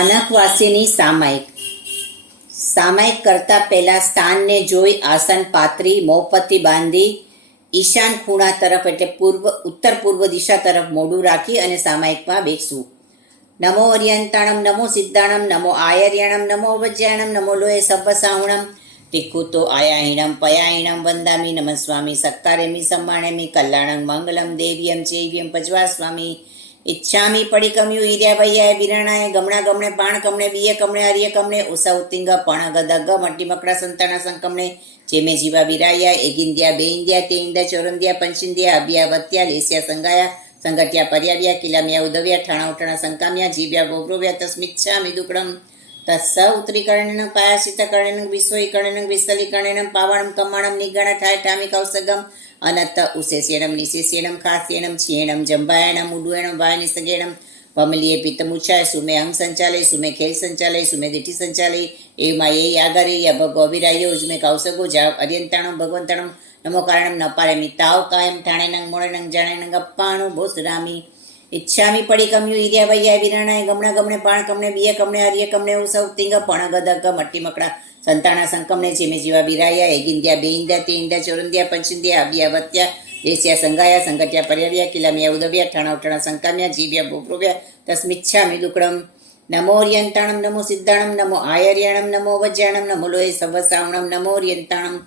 સ્થાનકવાસીની સામાયિક. સામાયિક કરતા પહેલા સ્થાનને જોઈ આસન પાથરી મોંપત્તી બાંધી ઈશાન ખૂણા તરફ એટલે ઉત્તર પૂર્વ દિશા તરફ મોઢું રાખી અને સામાયિકમાં બેસવું. નમો અર્યંતાણમ નમો સિદ્ધાણમ નમો આયર્યાણમ નમો વજ્યાણમ નમો લોહે સબ્બસાહુણમ તિક્કુતો આયાહીણમ પયાહીણમ વંદામી નમઃ સ્વામી સક્કારેમી સમ્માણેમી કલ્યાણં મંગલમ દેવ્યમ ચૈવ્યમ પજવા સ્વામી ઈચ્છામી પડિકમ્યુ ઈર્યાભૈયાય બિરણાય ગમણા ગમણે પાણ કમણે બીય કમણે હરિય કમણે ઉષા ઉત્તિંગ પણ ગદગ મટ્ટી મકડા સંતાણા સંકમણે જેમે જીવા વિરાયા એગિંદ્યા બેઇન્દ્યા તે ઇન્દ્યા ચોરંદ્યા પંચિંદ્યા અભ્યા વત્યા લેસ્યા સંગાયા સંગટ્યા પર્યાવ્યા કિલામ્યા ઉદવ્યા ઠાણા ઉઠાણા સંકામ્યા જીવ્યા ગૌરવ્યા તસ્મિચ્છામિ દુકડમ તસ્સ ઉત્તરીકર્ણેન પાયાશિતકર્ણેન વિશ્વૈકર્ણેન વિસ્તલીકર્ણેન પાવણમ કમાણમ નિગણ ઠાય ઠામિ કૌસગમ અનત્ત ઉશેષેણમ નિશેષેણમ ખાસ્યેણમ છિયેણમ જંભાયણમ ઉડુએણમ વાયનિસગેણમ પમલીએ પિત્તમુચ્છાય સુમે અંગ સંચાલય સુમે ખેલ સંચાલય સુમે દિઠી સંચાલય એમાં એ યાગરે ભગો અવિરાયો ઉજમે કૌસગો જાવ અર્યંતાણમ ભગવંતાણમ નમો કારણમ ન પારેમી તાવ કાયમ ઠાણેનંગ મોણેનંગ જાણેનંગ અપ્પાણું ભૂસરામી ઈચ્છામી પડિકમ્યુ ઈર્યાભૈયાય વિરણાય ગમણા ગમણે પાણ કમણે બીય કમણે હરિય કમણે ઉષા ઉત્તિંગ પણ ગદગ મટ્ટી મકડા સંતાણા સંકમણે જેમે જીવા વિરાયા એગિંદ્યા બેઇન્દ્યા તે ઇન્દ્યા ચોરંદ્યા પંચિંદ્યા અભ્યા વત્યા દેસ્યા સંગાયા સંગટ્યા પર્યાવ્યા કિલામ્યા ઉદવ્યા ઠાણા ઉઠાણા સંકામ્યા જીવ્યા ભોગવ્યા તસ્મિચ્છામિ દુકડમ નમો અર્યંતાણમ નમો સિદ્ધાણમ નમો આયર્યાણમ નમો વજ્યાણમ નમો લોહે સવ્વસાહુણમ નમો અર્યંતાણમ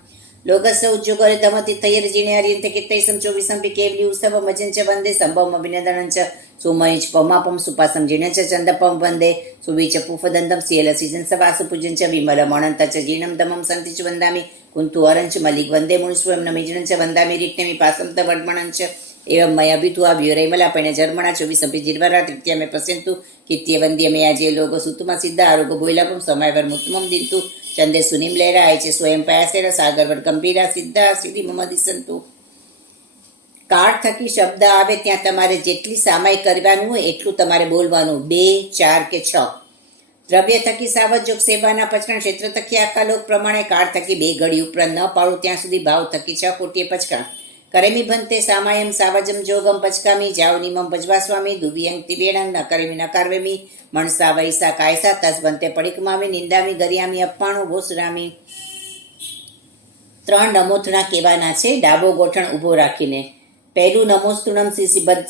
લોગસ્ස ઉદ્યોગરે ધમતિ તૈયર જીણે અર્યંતે કિત્તૈસમ ચોવીસંપી કેવલી ઉત્સવ મજંચ વંદે સંભવમ અભિનંદનંચ સુમયચ પમાપમ સુપાસમ જીણચ ચંદપમ વંદે સુવીચ પુફદંતમ સિયલસિજન સવાસુ પૂજન ચ વિમલ મણંત ચ જીણમ દમમ સંતિચ વંદામી કુંતુ અરંચ મલિક વંદે મુનિસ્વયં નમિજણ ચ વંદામી રીટનેમી પાસમ ત વડમણંચ એવં મય અભિતુ આવ્યુરૈમલાપણે જર્મણા ચોવીસંપી જીર્વરા તૃતીય મે પશ્યંતુ કિત્ય વંદ્ય મે આજે લોગ સુતુમા સિદ્ધા આરોગ્ય ભોયલાપમ સમયવર મુત્તમમ દિંતુ ચંદે સુનિમ લહેરાય છે સ્વયં પયાસેર સાગરવર ગંભીરા સિદ્ધા સિદ્ધિ મમદી સંતુ. કાળ થકી શબ્દ આવે ત્યાં તમારે જેટલી સામાયિક કરવાનું હોય એટલું તમારે બોલવાનું, 2, 4 કે 6. દ્રવ્ય થકી સાવજોગ સેવાના પચકાણ ક્ષેત્ર થકી આખા લોક પ્રમાણે કાળ થકી 2 ઘડી ઉપરાંત ન પાડું ત્યાં સુધી ભાવ થકી 6 કોટીએ પચકાણ કરેમી ભંતે સામાયમ સાવજમ જોગમ પચકામી જાવ નિમમ ભજવા સ્વામી દુબિયંગ તિવેણંગ ન કરેમી નકારવેમી મણસા વૈસા કાયસા તસ ભંતે પડિકમામી નિંદામી ગરિયામી અપ્પાણું ભોસરામી. 3 નમોથણા કહેવાના છે ડાબો ગોઠણ ઊભો રાખીને. પહેલું નમોસ્તુણમ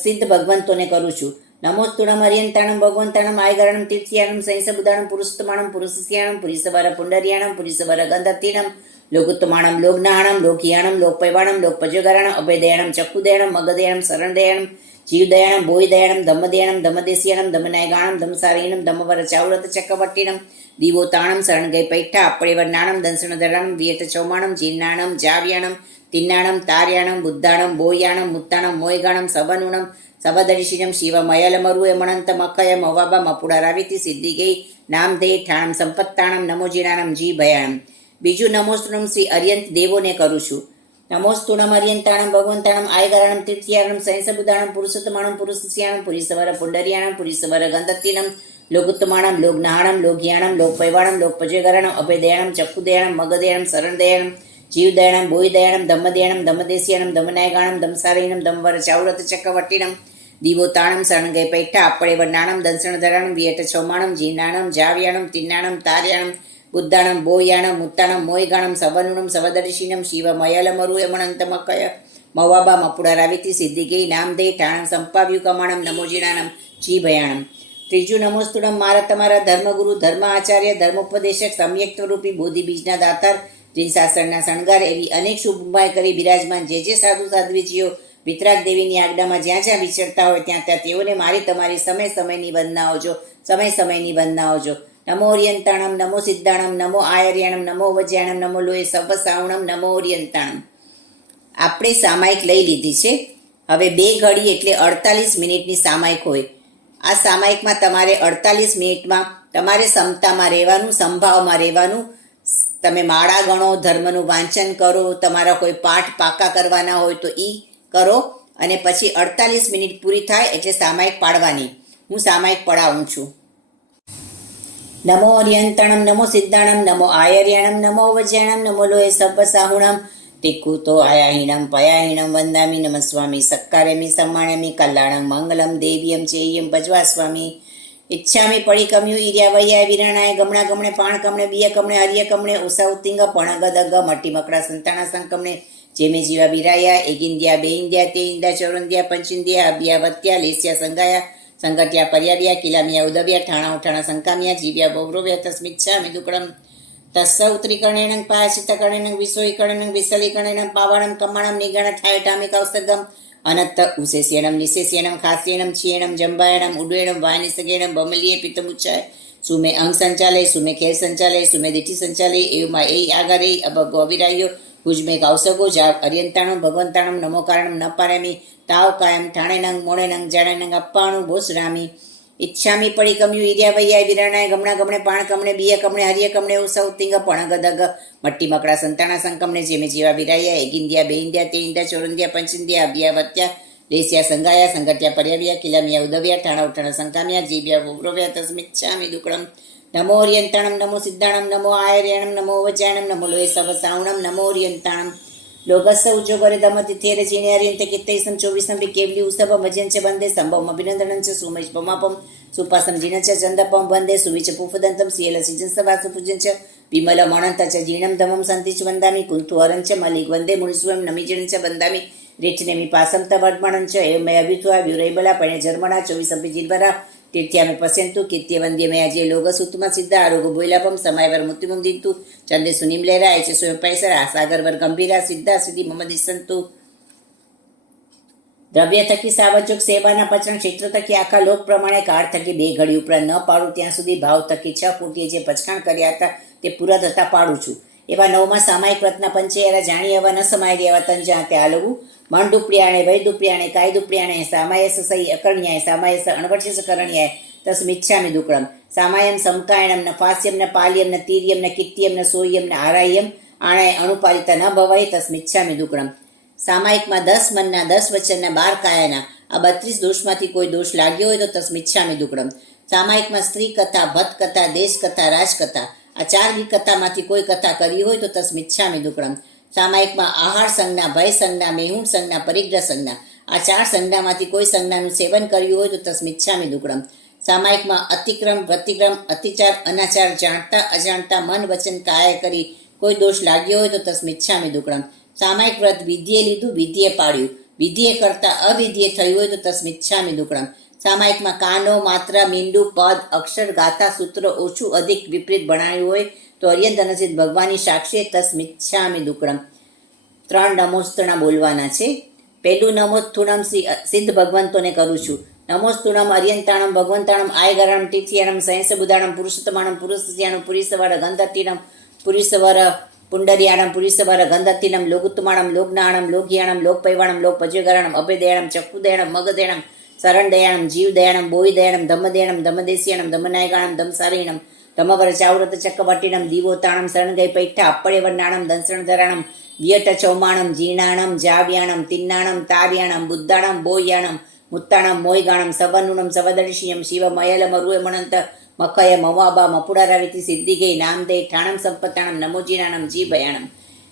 સિદ્ધ ભગવંતોને કરું છું. નમોસ્તુણમ અર્યંતાણમ ભગવંતાણમ આયગરણમ તીર્થયાણમ સૈંસબુદાણમ પુરુષોત્તમાણમ પુરુષસ્યાણમ પુરીસવર પુંડરિયાણમ પુરીસવર ગંધતીણમ લોકોત્તમાણમ લોકનાણમ લોકહિયાણમ લોકપૈવાણમ લોકપજોગરાણમ અભયદયાણમ ચક્ષુદયાણમ મગદયાણમ શરણદયાણમ જીવદયાણમ બોયદયાણમ ધમ્મદયાણમ ધમ્મદેશિયાણમ ધમનાયગાણમ ધમસારીણમ ધમવર ચાવરત ચક્કવટ્ટીણમ દીવોતાણમ શરણગય પૈઠા અપળેવરનાણમ દંસણધરાણમ વિયત ચૌમાણમ જીર્ણાણમ જાવ્યાણમ તિન્નાણમ તાર્યાણમ બુદ્ધાણમ બોયાણમ મુત્તાણમ મોયગાણમ સવનુણમ સબદડિશિનમ શિવ મયલમરુએ મણંત મખય મવાબા મપુડા રાવિતી સિદ્ધિ ગઈ નામધે ઠાણમ સંપત્તાણમ નમોજીણાણમ જી ભયાણમ. બીજું નમોસ્તુણમ શ્રી અર્યંત દેવોને કરું છું. નમોસ્તુણમ અર્યંતાણમ ભગવંતાણમ આયગરાણમ તીર્થયાણમ સૈંસબુદાણમ પુરુષોત્તમાણમ પુરુષસ્યાણમ પુરીસવર પુંડરિયાણમ પુરીસવર ગંધત્તીનમ લોકોત્તમાણમ લોકનાહાણમ લોકહિયાણમ લોકપૈવાણમ લોકપજયગરાણમ અભયદયાણમ ચક્ષુદયાણમ મગદયાણમ શરણદયાણમ જીવદયાણમ બોયદયાણમ ધમ્મદયાણમ ધમ્મદેશિયાણમ ધમનાયગાણમ ધમસારીણમ ધમવર ચાવરત ચક્કવટ્ટીણમ દીવોતાણમ શરણગય પૈઠા અપળેવરનાણમ દંસણધરાણમ વિયટ ચૌમાણમ જીર્ણાણમ જાવ્યાણમ તિન્નાણમ તાર્યાણમ બુદ્ધાણમ બોયાણમ મુત્તાણમ મોયગાણમ સવનુણમ સવદર્શિનમ શિવ મયલમરુએ મણંત મકય મવાબા મપુડા રાવિતી સિદ્ધિ ગઈ નામધે ઠાણમ સંપાવ્યુ કમાણમ નમોજીણાણમ જી ભયાણમ. ત્રીજું નમોસ્તુણમ મારા તમારા ધર્મગુરુ ધર્મ આચાર્ય ધર્મોપદેશક સમ્યક સ્વરૂપી બોધિ બીજના દાતાર જીનશાસ્ત્રના શણગાર એવી અનેક શુભભાઈ કરી બિરાજમાન જે સાધુ સાધ્વીજીઓ વિતરાગ દેવીની આજ્ઞામાં જ્યાં જ્યાં વિચરતા હોય ત્યાં ત્યાં તેઓને મારી તમારી સમય સમયની વંદના આવજો. નમો અર્યંતાણમ નમો સિદ્ધાણમ નમો આયર્યાણમ નમો વજ્યાણમ નમો લોહે સવ્વસાહુણમ નમો અર્યંતાણમ. આપણે સામાયિક લઈ લીધી છે. હવે 2 ઘડી એટલે 48 મિનિટની સામાયિક હોય. આ સામાયિકમાં તમારે 48 મિનિટમાં તમારે ક્ષમતામાં રહેવાનું, સંભાવમાં રહેવાનું. તમે માળા ગણો, ધર્મનું વાંચન કરો, તમારા કોઈ પાઠ પાકા કરવાના હોય તો એ કરો અને પછી 48 મિનિટ પૂરી થાય એટલે સામાયિક પાડવાની. હું સામાયિક પડાવું છું. નમો અર્યંતાણમ નમો સિદ્ધાણમ નમો આયર્યાણમ નમો વજ્યાણમ નમો લોહે સવ્વસાહુણમ તિક્કુતો આયાહીણમ પયાહીણમ વંદામી નમઃ સ્વામી સક્કારેમી સમ્માણેમી કલ્યાણં મંગલમ દેવ્યમ ચૈવ્યમ ભજવા સ્વામી ઈચ્છામી પડી કમ્યુ ઈર્યા વૈયા વિરણાય ગમણા ગમણે પાણ કમણે બિય કમણે હરિય કમણે ઉસા ઉત્તિંગ પણગ દગ મટી મકડા સંતાણા સંકમણે જેમે જીવા વિરાયા એગિંદ્યા બેઇંદ્યા તે ઇંદ્યા ચોરંદ્યા પંચિંદ્યા અભ્યા વત્યા લેસ્યા સંગાયા સંગટ્યા પર્યાવ્યા કિલામિયા ઉદવ્યા ઠાણા ઉઠાણા સંકામ્યા જીવ્યા બૌરવ્યા તસ્મિચ્છામિ દુકડમ તસ્સ ઉત્તરીકર્ણેન પાયચિતકર્ણેન વિસોઈકર્ણેન વિસલીકર્ણેન પાવાણમ કમાણમ નિગણ ઠાયટામિ કૌસ્તગમ અનત્ત ઉશેસ્યણમ નિશેસ્યણમ ખાસ્યણમ ચિયણમ જંબાયણમ ઉડ્વેણમ વાનિસગેણમ બમલીએ પિત્તમુચ્ચાય સુમે અંગ સંચાલય સુમે ખેર સંચાલય સુમે દીઠી સંચાલય એવમાં એ આગરે અભગો અવિરાયો ભુજમે કૌસગો જાવ અર્યંતાણમ ભગવંતાણમ નમો કારણમ ન પારેમી તાવ કાયમ ઠાણેનંગ મોણેનંગ જાણેનંગ અપ્પાણું ભોસરામી ઈચ્છામી પડી કમ્યુ ઈર્યા વૈયા વિરણાય ગમણા ગમણે પાણ કમણે બિય કમણે હરિય કમણે ઉસા ઉત્તિંગ પણગ દગ મટ્ટી મકડા સંતાણા સંકમણે જેમે જીવા વિરાયા એગિંદ્યા બેઇંદ્યા તે ઇંદ્યા ચોરંદ્યા પંચિંદ્યા અભ્યા વત્યા લેસ્યા સંગાયા સંગટ્યા પર્યાવ્યા કિલામિયા ઉદવ્યા ઠાણા ઉઠાણા સંકામ્યા જીવ્યા ઉગ્રવ્યા તસ્મિચ્છામિ દુકડમ નમો ઓરિયંતાણમ નમો સિદ્ધાણમ નમો આયર્યણમ નમો વજાણમ નમો લોય સવ સાવણમ નમો ઓરિયંતાણમ લોગસ્ස ઉજ્જોગરે દમતિ થેર જીને અર્યંતે કિત્તૈસમ ચોવીસમ કેવલી ઉસવ મજ્યંચ બંદે સંભવમ અભિનંદનં ચ સુમૈષ પમાપમ સુપાસમ જીન ચ ચંદપમ વંદે સુવિચ પુફદંતમ સિયલ સિજન સવાસુ પૂજન ચ વિમલ મણંત ચ જીણમ ધમમ સંતિચ વંદામિ કુંતુ અરંચ મલિક વંદે મુનિસ્વમ નમિજણ ચ વંદામિ રેઠનેમિ પાસમ તવર્મણં ચ એ મય અભિત્વા વ્યુરૈબલા પણે જર્મણા ચોવીસમ જીર્વરા તીર્થ્યામે પશ્યંતુ કીર્ત્ય વંદ્ય મેં આજે લોગસુત્તમ સિદ્ધ આરોગ ભોયલાપમ સમયવર મુત્તિમમ દિંતુ ચંદે સુનિમલેરા એચ સ્વયં પૈસરા સાગરવર ગંભીરા સિદ્ધા સિદ્ધિ મમદી સંતુ દ્રવ્ય થકી સાવજોગ સેવાના પચણ ક્ષેત્ર થકી આખા લોક પ્રમાણે કાળ થકી બે ઘડી ઉપરાંત ન પાડું ત્યાં સુધી ભાવ થકી 6 કોટીએ જે પચકાણ કર્યા હતા તે પૂરા થતા પાડું છું. એવા નવમાં સામાયિક વ્રતના પંચેરા જાણી એવા ન સમાય એવા તન જ્યાં ત્યાં લવું મણ ડુપડિયાણે વૈ ડુપડિયાણે કાય ડુપડિયાણે સામાયસ સહી અકરણ્યાય સામાયસ અણવર્ષિસ કરણ્યાય તસ્મિચ્છામિ દુકડમ સામાયમ સમકાયણમ ન ફાસ્યમ ન પાલ્યમ ન તીર્યમ ન કિત્યમ ન સોયમ ન આરાયમ આણે અણુપાલિતા ન ભવાય તસ્મિચ્છામિ દુકડમ સામાયિકમાં 10 મનના 10 વચનના 12 કાયાના આ 32 દોષમાંથી કોઈ દોષ લાગ્યો હોય તો તસ્મિચ્છામિ દુકડમ સામાયિકમાં સ્ત્રી કથા ભત કથા દેશ કથા રાજકથા આ 4 કથામાંથી કોઈ કથા કરી હોય તો તસ્મિચ્છામિ દુકડમ સામાયિકમાં આહાર સંજ્ઞા ભય સંજ્ઞા મેહુણ સંજ્ઞા પરિગ્રહ સંજ્ઞા આ 4 સંજ્ઞામાંથી કોઈ સંજ્ઞાનું સેવન કર્યું હોય તો તસ્મિચ્છામિ દુકડમ સામાયિકમાં અતિક્રમ પ્રતિક્રમ અતિચાર અનાચાર જાણતા અજાણતા મન વચન કાયા કરી કોઈ દોષ લાગ્યો હોય તો તસ્મિચ્છામિ દુકડમ સામાયિક વ્રત વિધિએ લીધું વિધિએ પાડ્યું વિધિએ કરતા અવિધિએ થયું હોય તો તસ્મિચ્છામિ દુકડમ સામાયિકમાં કાનો માત્રા મીંડું પદ અક્ષર ગાથા સૂત્ર ઓછું અધિક વિપરીત ભણાયું હોય તો અર્યંત અનસિત ભગવાનની સાક્ષી તસ્મિચ્છામિ દુકડમ 3 નમોસ્તના બોલવાના છે. પહેલું નમોસ્તુણમ સિદ્ધ ભગવંતોને કરું છું. નમોસ્તુણમ અર્યંતાણમ ભગવંતાણમ આયગરણમ તિથિયાણમ સયંસ બુધાણમ પુરુષોત્તમાણમ પુરુષસ્યાણમ પુરીસવર ગંધતીણમ પુરીસવર પુંડરિયાણમ પુરીસવર ગંધતીનમ લોગુત્તમાણમ લોગનાણમ લોગિયાણમ લોકપૈવાણમ લોકપજ્યગરાણમ અભયદયાણમ ચક્ષુદયાણમ મગદયાણમ શરણદયાણમ જીવદયાણમ બોયદયાણમ ધમ્મદયાણમ ધમ્મદેશિયાણમ ધમ્મનાયગાણમ ધમસારીણમ ધમવર ચાવૃત ચક્કવટીણમ દીવોતાણમ શરણગઈ પૈઠા અપ્પળેવરનાણમ દંસણધરાણમ વિયટ ચૌમાણમ જીર્ણાણમ જાવ્યાણમ તિન્નાણમ તાવ્યાણમ બુદ્ધાણમ બોયાણમ મુત્તાણમ મોયગાણમ સબનુણમ સવદર્શિયમ શિવ મયલમરુએ મણંત મખય મવાબા મપુડારાવિતિ સિદ્ધિગઈ નામદે ઠાણમ સંપત્તાણમ નમોજીનાણમ જીભયાણમ.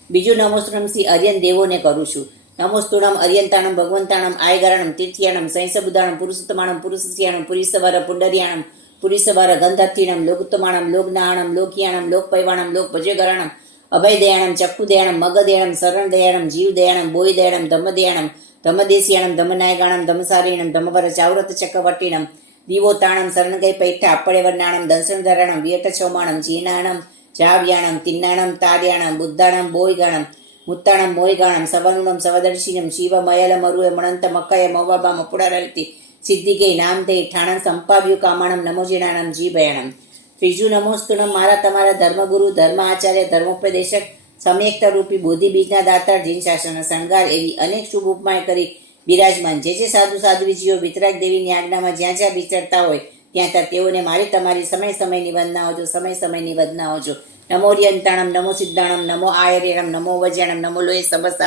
બીજું નમોસ્તુણમ શ્રી અર્યન દેવોને કરું છું. નમોસ્તુણમ અર્યંતાણમ ભગવંતાણમ આયગરણમ તીર્થિયાણમ સૈંસબુદાણમ પુરુષોત્તમાણમ પુરુષસ્યાણમ પુરીસવર પુંડરિયાણમ પુરીસવર ગંધર્થિણમ લોગુત્તમાણમ લોગનાણમ લોકિયાણમ લોકપૈવાણમ લોકભજ્યગરાણમ અભયદયાણમ ચક્ષુદયાણમ મગદયાણમ શરણદયાણમ જીવદયાણમ બોયદયાણમ ધમ્મદયાણમ ધમ્મદેશિયાણમ ધમ્મનાયગાણમ ધમસારીણમ ધમવર ચાવૃત ચક્કવટીણમ દીવોતાણમ શરણગઈ પૈઠા અપ્પળેવરનાણમ દંસણધરાણમ વિયટ ચૌમાણમ જીર્ણાણમ જાવ્યાણમ તિન્નાણમ તાર્યાણમ બુદ્ધાણમ બોયગાણમ મુત્તાણમ મોયગાણમ સવનુણમ સવદર્શિનમ શિવ મયલમરુએ મણંત મકય મવાબા મપુડારાવિતિ સિદ્ધિગઈ નામદે ઠાણમ સંપાવ્યુ કામાણમ નમોજીણાણમ જીભયાણમ. ત્રીજું નમોસ્તુણમ મારા તમારા ધર્મગુરુ ધર્મ આચાર્ય ધર્મોપદેશક સમ્યક્તા રૂપી બોધિ બીજના દાતાર જીન શાસનના શણગાર એવી અનેક શુભ ઉપમાય કરી બિરાજમાન જે સાધુ સાધ્વીજીઓ વિતરાગ દેવીની આજ્ઞામાં જ્યાં જ્યાં વિચરતા હોય ત્યાં ત્યાં તેઓને મારી તમારી સમય સમયની વંદના હોજો સમય સમયની વંદના હોજો. નમો રિયંતાણમ નમો સિદ્ધાણમ નમો આયર્યણમ નમો વજ્યાણમ નમો લોય સબસ